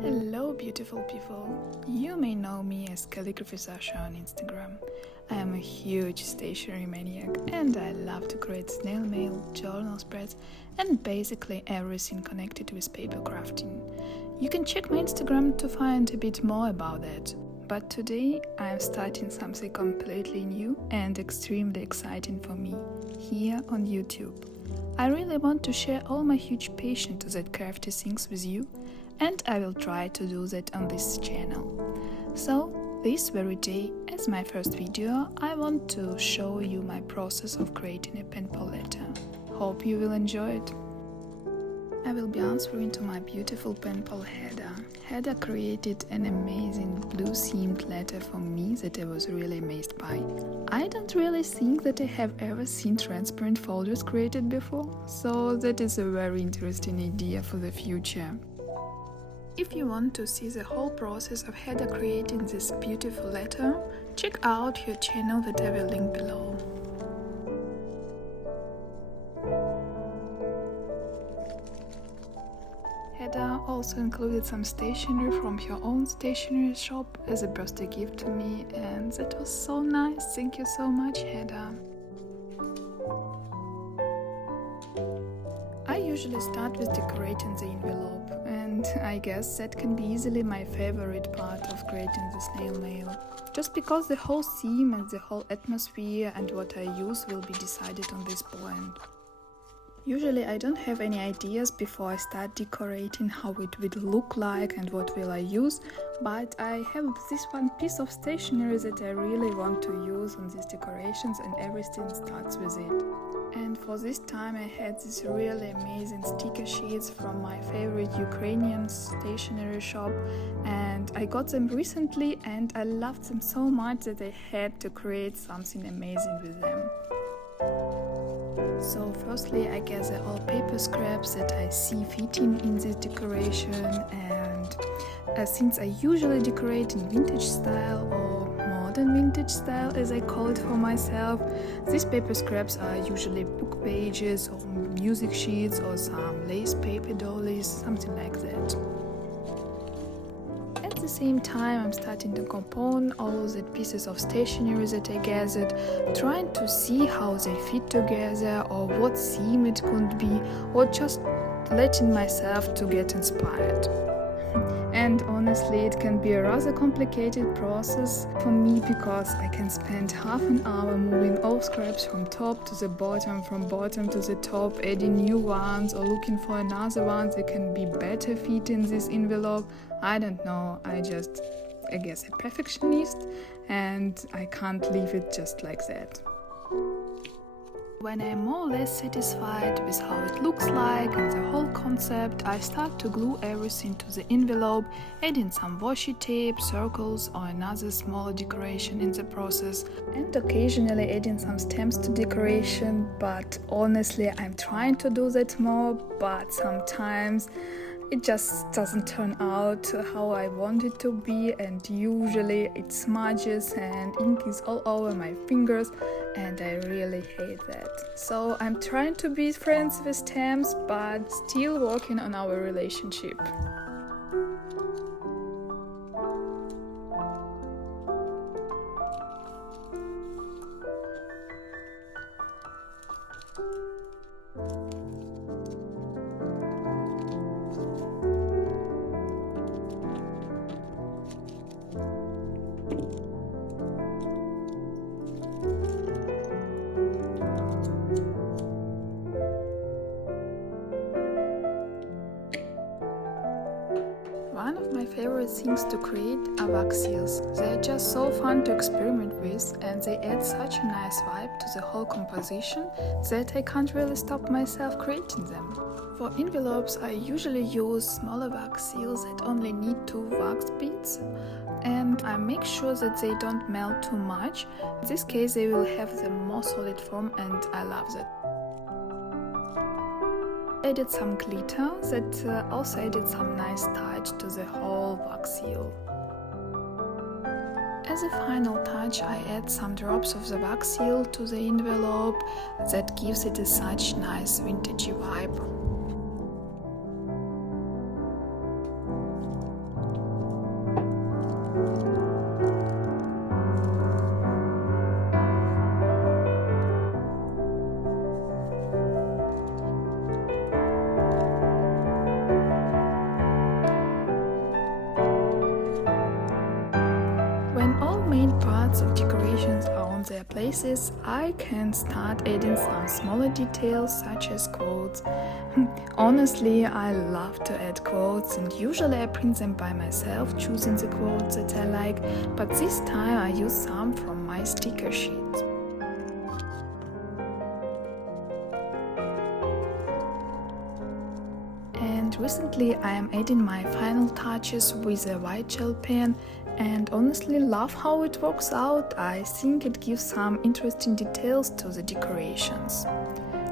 Hello beautiful people, you may know me as Calligraphy Sasha on Instagram. I am a huge stationery maniac and I love to create snail mail, journal spreads and basically everything connected with paper crafting. You can check my Instagram to find a bit more about that. But today I am starting something completely new and extremely exciting for me, here on YouTube. I really want to share all my huge passion to that crafty things with you, and I will try to do that on this channel. So, this very day, as my first video, I want to show you my process of creating a penpal letter. Hope you will enjoy it. I will be answering to my beautiful penpal Hedda. Hedda created an amazing blue-themed letter for me that I was really amazed by. I don't really think that I have ever seen transparent folders created before, so that is a very interesting idea for the future. If you want to see the whole process of Hedda creating this beautiful letter, check out her channel that I will link below. Hedda also included some stationery from her own stationery shop as a birthday gift to me, and that was so nice. Thank you so much, Hedda. I usually start with decorating the envelope, and I guess that can be easily my favorite part of creating the snail mail. Just because the whole theme and the whole atmosphere and what I use will be decided on this point. Usually I don't have any ideas before I start decorating how it will look like and what will I use, but I have this one piece of stationery that I really want to use on these decorations, and everything starts with it. And for this time I had these really amazing sticker sheets from my favorite Ukrainian stationery shop, and I got them recently and I loved them so much that I had to create something amazing with them. So firstly I gather all paper scraps that I see fitting in this decoration, and since I usually decorate in vintage style or modern vintage style as I call it for myself, these paper scraps are usually book pages or music sheets or some lace paper dollies, something like that. At the same time I'm starting to compone all the pieces of stationery that I gathered, trying to see how they fit together or what theme it could be, or just letting myself to get inspired. And honestly, it can be a rather complicated process for me because I can spend half an hour moving all scraps from top to the bottom, from bottom to the top, adding new ones or looking for another one that can be better fit in this envelope. I don't know, I guess a perfectionist, and I can't leave it just like that. When I'm more or less satisfied with how it looks like and the whole concept, I start to glue everything to the envelope, adding some washi tape, circles or another smaller decoration in the process, and occasionally adding some stamps to decoration, but honestly I'm trying to do that more, but sometimes it just doesn't turn out how I want it to be, and usually it smudges and ink is all over my fingers, and I really hate that. So I'm trying to be friends with stamps, but still working on our relationship. One of my favorite things to create are wax seals. They are just so fun to experiment with, and they add such a nice vibe to the whole composition that I can't really stop myself creating them. For envelopes I usually use smaller wax seals that only need 2 wax beads, and I make sure that they don't melt too much. In this case they will have the more solid form, and I love that. Added some glitter that also added some nice touch to the whole wax seal. As a final touch, I add some drops of the wax seal to the envelope that gives it a such nice vintagey vibe. When all main parts of decorations are on their places, I can start adding some smaller details such as quotes. Honestly, I love to add quotes and usually I print them by myself, choosing the quotes that I like, but this time I use some from my sticker sheet. And recently I am adding my final touches with a white gel pen and honestly love how it works out. I think it gives some interesting details to the decorations.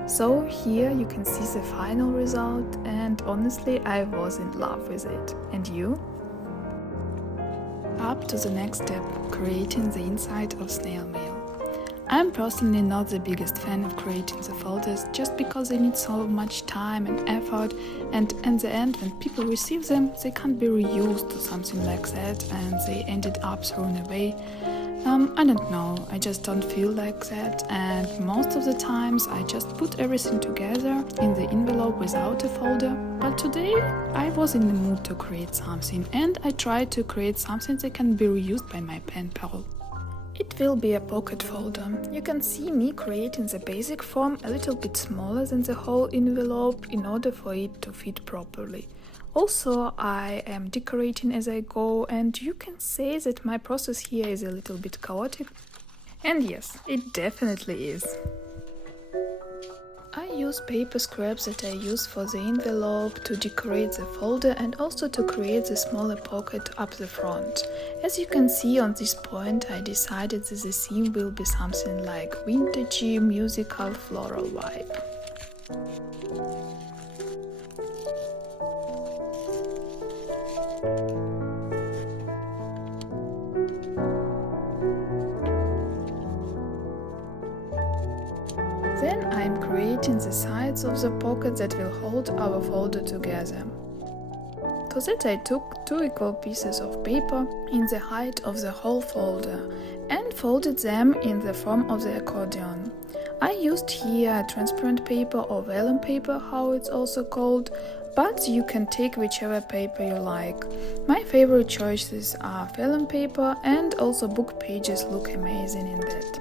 So here you can see the final result and honestly I was in love with it. And you? Up to the next step, creating the inside of snail mail. I'm personally not the biggest fan of creating the folders just because they need so much time and effort, and in the end when people receive them they can't be reused to something like that and they ended up thrown away. I don't know, I just don't feel like that, and most of the times I just put everything together in the envelope without a folder. But today I was in the mood to create something and I tried to create something that can be reused by my pen pal. It will be a pocket folder. You can see me creating the basic form a little bit smaller than the whole envelope in order for it to fit properly. Also, I am decorating as I go and you can say that my process here is a little bit chaotic. And yes, it definitely is. I use paper scraps that I use for the envelope to decorate the folder and also to create the smaller pocket up the front. As you can see on this point, I decided that the theme will be something like vintagey, musical, floral vibe. Then I'm creating the sides of the pocket that will hold our folder together. For that I took 2 equal pieces of paper in the height of the whole folder and folded them in the form of the accordion. I used here transparent paper or vellum paper, how it's also called, but you can take whichever paper you like. My favorite choices are vellum paper and also book pages look amazing in that.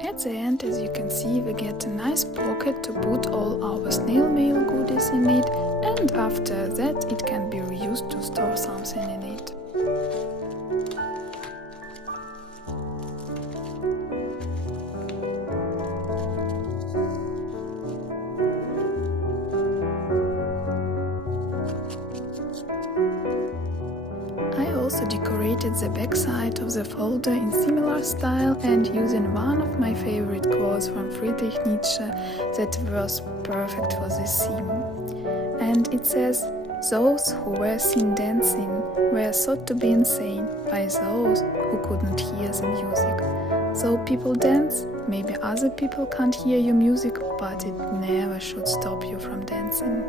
At the end, as you can see, we get a nice pocket to put all our snail mail goodies in it, and after that it can be reused to store something in it. I also decorated the back side of the folder in similar style and using one of my favorite quotes from Friedrich Nietzsche that was perfect for this theme. And it says, "Those who were seen dancing were thought to be insane by those who could not hear the music." So people dance, maybe other people can't hear your music, but it never should stop you from dancing.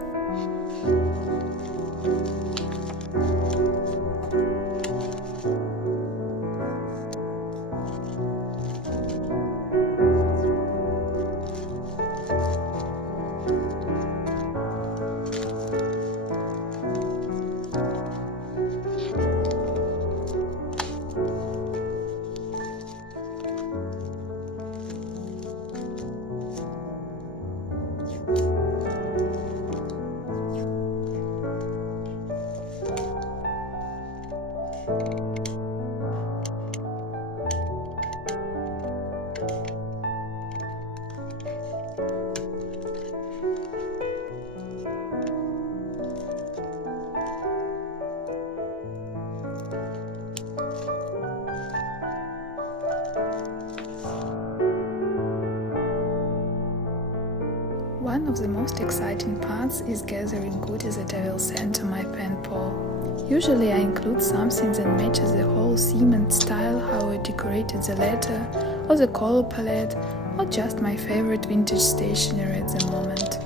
of the most exciting parts is gathering goodies that I will send to my pen pal. Usually I include something that matches the whole theme and style, how I decorated the letter, or the color palette, or just my favorite vintage stationery at the moment.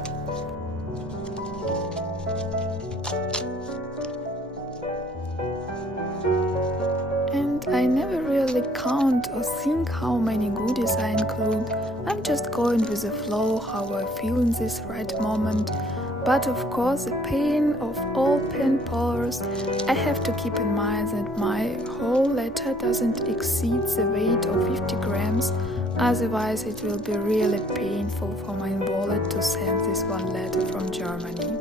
And I never really count or think how many goodies I include. I'm just going with the flow, how I feel in this right moment. But of course, the pain of all pen pals, I have to keep in mind that my whole letter doesn't exceed the weight of 50 grams, otherwise it will be really painful for my wallet to send this one letter from Germany.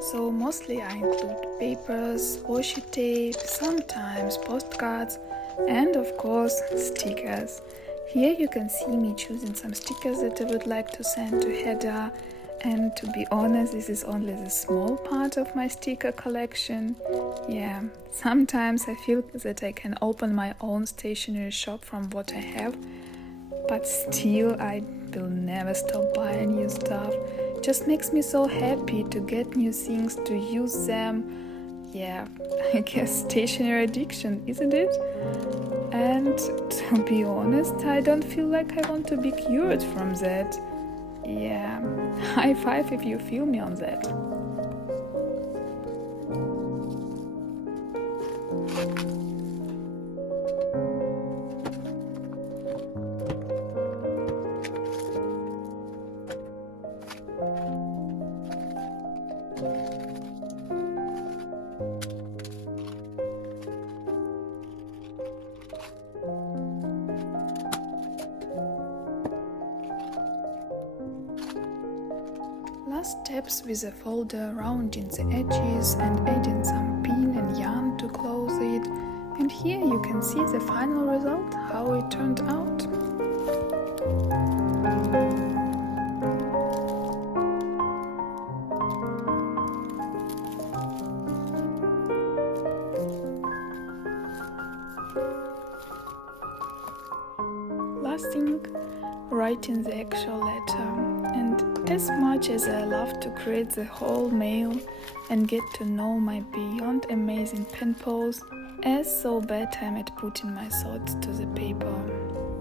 So mostly I include papers, washi tape, sometimes postcards, and of course stickers. Here you can see me choosing some stickers that I would like to send to Hedda, and to be honest, this is only the small part of my sticker collection. Yeah, sometimes I feel that I can open my own stationery shop from what I have, but still I will never stop buying new stuff. Just makes me so happy to get new things, to use them. Yeah, I guess stationery addiction, isn't it? And to be honest, I don't feel like I want to be cured from that. Yeah, high five if you feel me on that. Last steps with a folder rounding the edges and adding some pin and yarn to close it. And here you can see the final result, how it turned out. Last thing, writing the actual letter. And as much as I love to create the whole mail and get to know my beyond amazing pen pals, as so bad I'm at putting my thoughts to the paper.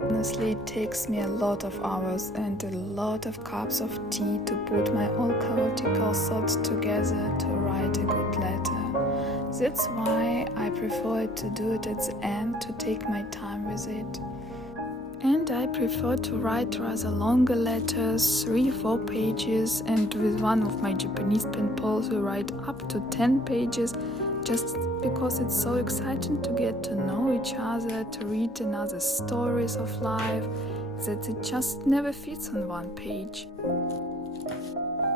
Honestly, it takes me a lot of hours and a lot of cups of tea to put my all chaotical thoughts together to write a good letter. That's why I prefer to do it at the end, to take my time with it. And I prefer to write rather longer letters, 3-4 pages, and with one of my Japanese pen pals we write up to 10 pages, just because it's so exciting to get to know each other, to read another stories of life, that it just never fits on one page.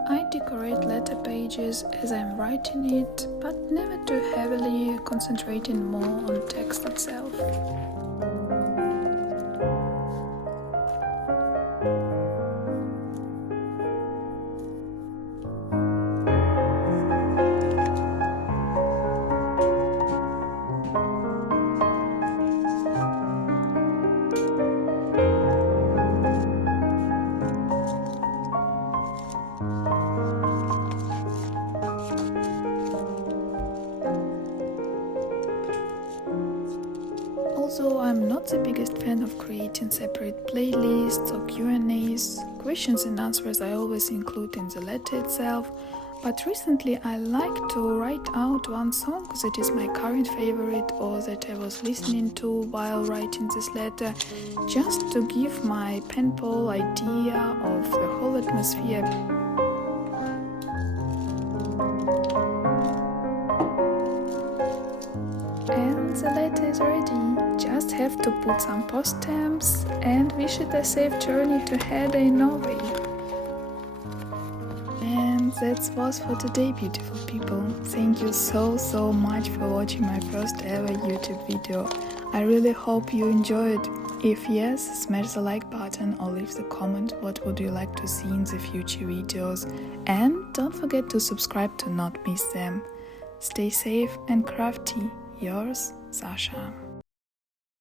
I decorate letter pages as I'm writing it, but never too heavily, concentrating more on text itself. Also, I'm not the biggest fan of creating separate playlists or Q&As. Questions and answers I always include in the letter itself, But recently I like to write out one song that is my current favorite or that I was listening to while writing this letter, just to give my penpal idea of the whole atmosphere. And the letter is ready. Just have to put some post stamps and wish it a safe journey to Hedda in Norway. And that was for today, beautiful people. Thank you so much for watching my first ever YouTube video. I really hope you enjoyed. If yes, smash the like button or leave the comment what would you like to see in the future videos. And don't forget to subscribe to not miss them. Stay safe and crafty. Yours, Sasha.